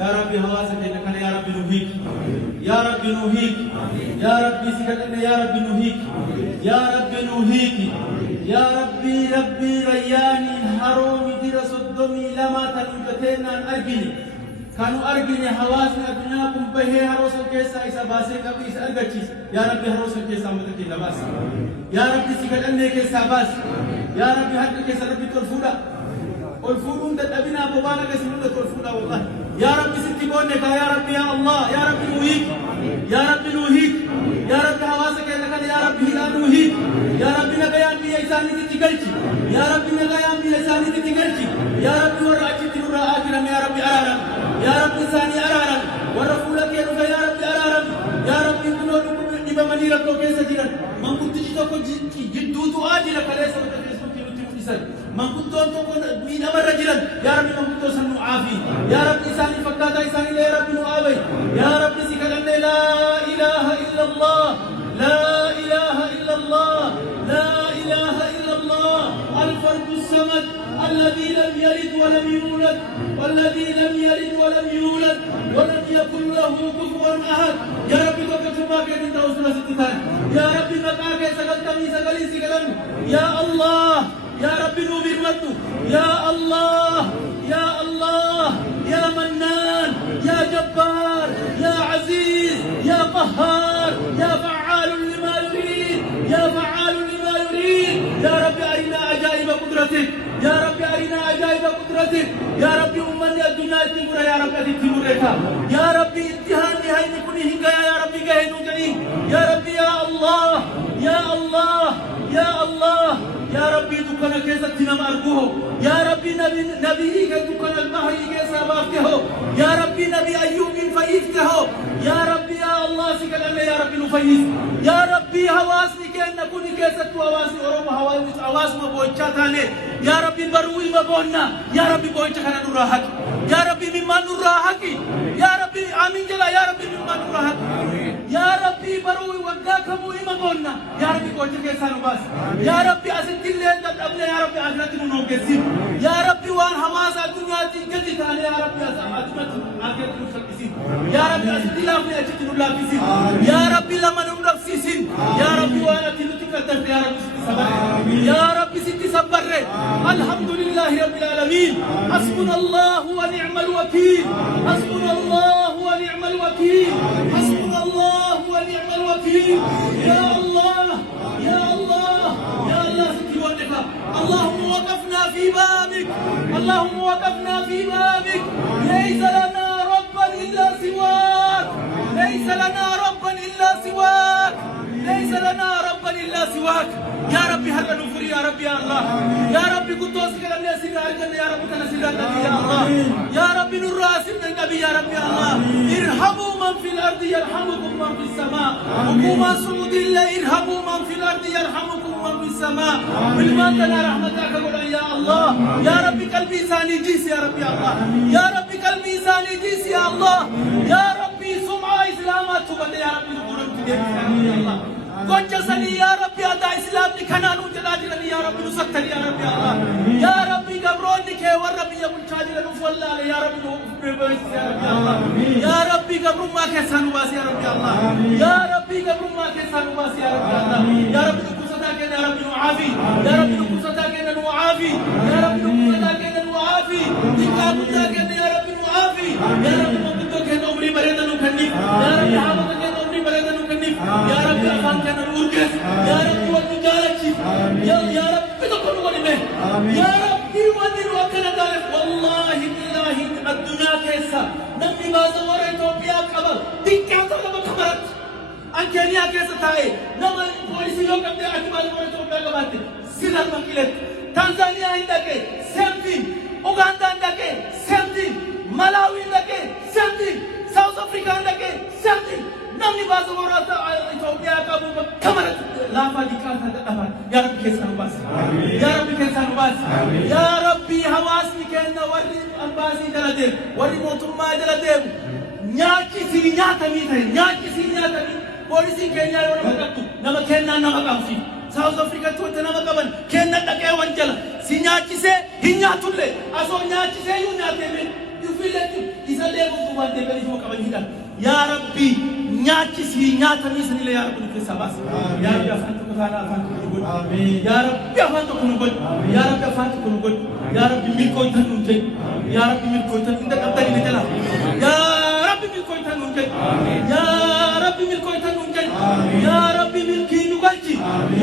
يا ربي هواسك إنك يا ربي نهيك يا ربي نهيك يا ربي سكتنا يا ربي نهيك يا ربي نهيك يا ربي ربي رياني حرومي ترى صدمي لما تنبتنا أرجني كانوا أرجني حواسنا دنياكم به هروسو كيسا إسا باسي كبيس أرجتيس يا ربي هروسو كيسا متكي لباس يا ربي سكتنا كيسا باس يا ربي حتى كيسا ربي ترفودا والفودون تتبنا بوانا كسنون ترفودا والله يا ربي ستي بونك يا ربي يا الله يا ربي نوهيك يا ربي نوهيك يا ربي حواسك إنك يا ربي لا نوهيك يا ربي نغيان بي إساني تتقلتي يا ربي نغيان بي إساني تتقلتي يا ربي ورعتي تنورا آخرا يا ربي أرارا يا ربي إساني أرارا ورفولك ينفى يا ربي أرارا يا ربي كنو لكم نبا منيرا كوكيسا جيرا من كنت جدوكو جدوتو آجلا كليسا وتفيسو كيلو تيمو من كنت أنتم من أمر رجلا يا ربي من كنت سنو عافي يا ربي إساني فكاتا إساني لا يا ربي نؤابي يا ربي سكالنا لا إله إلا الله لا إله إلا الله لا إله إلا الله الفرد الصمد الذي لم يلد ولم يولد والذي لم يلد ولم يولد ولم يكن له كفوا أحد يا ربي توكتما كي انت وصل ستتان يا ربي مكاك سكلتني سكلي سكلم يا الله يا ربي نوبر مدو يا الله يا الله يا منان يا جبار يا عزيز يا قهار يا فعال لما يريد يا فعال لما يريد يا ربي أرنا عجائب قدرتك يا ربي أرنا عجائب قدرتك يا ربي أمني الدنيا تمر يا ربي تمرك يا ربي امتحان نهاية كوني هنگا يا ربي كهنو جني يا ربي يا الله يا الله يا الله يا ربي دكنا كيسا تنام أرجوه يا ربي نبي كدكنا المهري كيسا بافته يا ربي نبي أيوب فايفته يا ربي يا الله سكلنا يا ربي نفيس يا ربي هواسني كأن كوني كيسا تو هواسني أروم هواس ما بوجهتانه يا ربي بروي ما بونا يا ربي بوجهنا نراحك يا ربي مما نراحك يا ربي آمين جلا يا ربي مما نراحك يا ربي بروي وقاك موي ما بونا يا ربي بوجه كيسا نباس يا ربي أسنتين لين تبلي يا ربي آخرتي منوكسين يا ربي وان حواس الدنيا تنجدي تاني يا ربي أسمت آخرتي نفسكسين يا ربي أسنتلاف لأجتي نلافسين يا ربي لما نمرفسين يا ربي وانا تلتك الدرد يا ربي ستي صبر يا ربي ستي صبر الحمد لله رب العالمين حسبنا الله ونعم الوكيل حسبنا الله ونعم الوكيل حسبنا الله ونعم الوكيل يا الله يا الله يا الله ستي ونعم اللهم وقفنا في بابك اللهم وقفنا في بابك ليس لنا ربا إلا سواك ليس لنا ربا إلا سواك ليس لنا ربا إلا سواك يا ربي هل نفر يا ربي يا الله يا ربي كنت أسكر من يسير الجنة يا ربي تنسير النبي يا الله يا ربي نور راسم النبي يا ربي يا الله ارحموا من في الأرض يرحمكم من في السماء حكومة سعود الله ارحموا من في الأرض يرحمكم من في السماء بالمنتنا رحمتك يا الله يا ربي قلبي ثاني جيس يا ربي يا الله يا ربي قلبي ثاني جيس يا الله يا ربي سمعة إسلامات تبدأ يا ربي نقولون يا الله قجسني يا ربي أدا إسلام لكنانو جلاجلني يا ربي نسكتر يا ربي الله يا ربي قبروني كي وربي يقول شاجل نفولا يا ربي نوفي يا ربي الله يا ربي قبر ما كسانو باس يا ربي الله يا ربي قبر ما كسانو باس يا ربي الله يا ربي نكستا كنا يا ربي نعافي يا ربي نكستا كنا نعافي يا ربي نكستا كنا نعافي تكابتا كنا يا ربي نعافي يا ربي نكتو كنا عمري بريدا نكني يا ربي حامتا كنا عمري بريدا نكني يا ربي أخان كنا نوركس يا ربي ونجالك يا ربي تقول ولمه يا ربي ونر وكنا دارك والله بالله الدنيا كيسا نمي ما زور إثيوبيا قبل تكاتا لما خبرت أن كينيا كيسا تاي نما بوليس يوم كم ده أتباع إثيوبيا قبلت سيدان مكيلت تنزانيا عندك سيمتين أوغندا عندك سيمتين ملاوي عندك سيمتين ساوث أفريقيا عندك سيمتين نمي ما زور إثيوبيا قبل خبرت لا فاديكان هذا أمر يا رب كيسان باس يا رب كيسان باس يا ربي حواسني كأنه وري أنباسي جلده وري موتوما جلده نياكي سينياتا ميته نياكي سينياتا ميته بوليسي كينيا ورا مكتو نما كيننا نما كامسي ساوث أفريقيا توت نما كمان كيننا تكيه وانجلا سينياكي سه هنياتولة أسو نياكي سه يونياتي من يفيلتو إذا ليه waan deebi'anii moo qabaniidha yaa rabbi nyaachisi nyaatanii sanillee yaa rabbi nuti sabas yaa rabbi afaan tokko taana afaan tokko godhu yaa rabbi afaan tokko nu godhu yaa rabbi afaan tokko nu godhu yaa rabbi milkooytan nu jedhu yaa rabbi milkooytan inda qabdanii ni jala yaa rabbi milkooytan nu jedhu yaa rabbi milkooytan nu jedhu yaa rabbi milkii nu galchi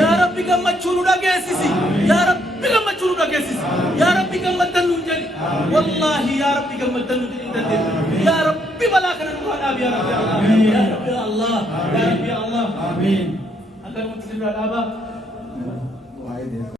yaa rabbi gammachuu nu dhageessisi yaa rabbi gammachuu nu dhageessisi yaa rabbi gammadan nu jedhu wallahi yaa rabbi gammadan nu jedhu yaa rabbi balaa kana nu dhaab yaa rabbi ya rabbi Allah ya rabbi Allah amin akan mesti berada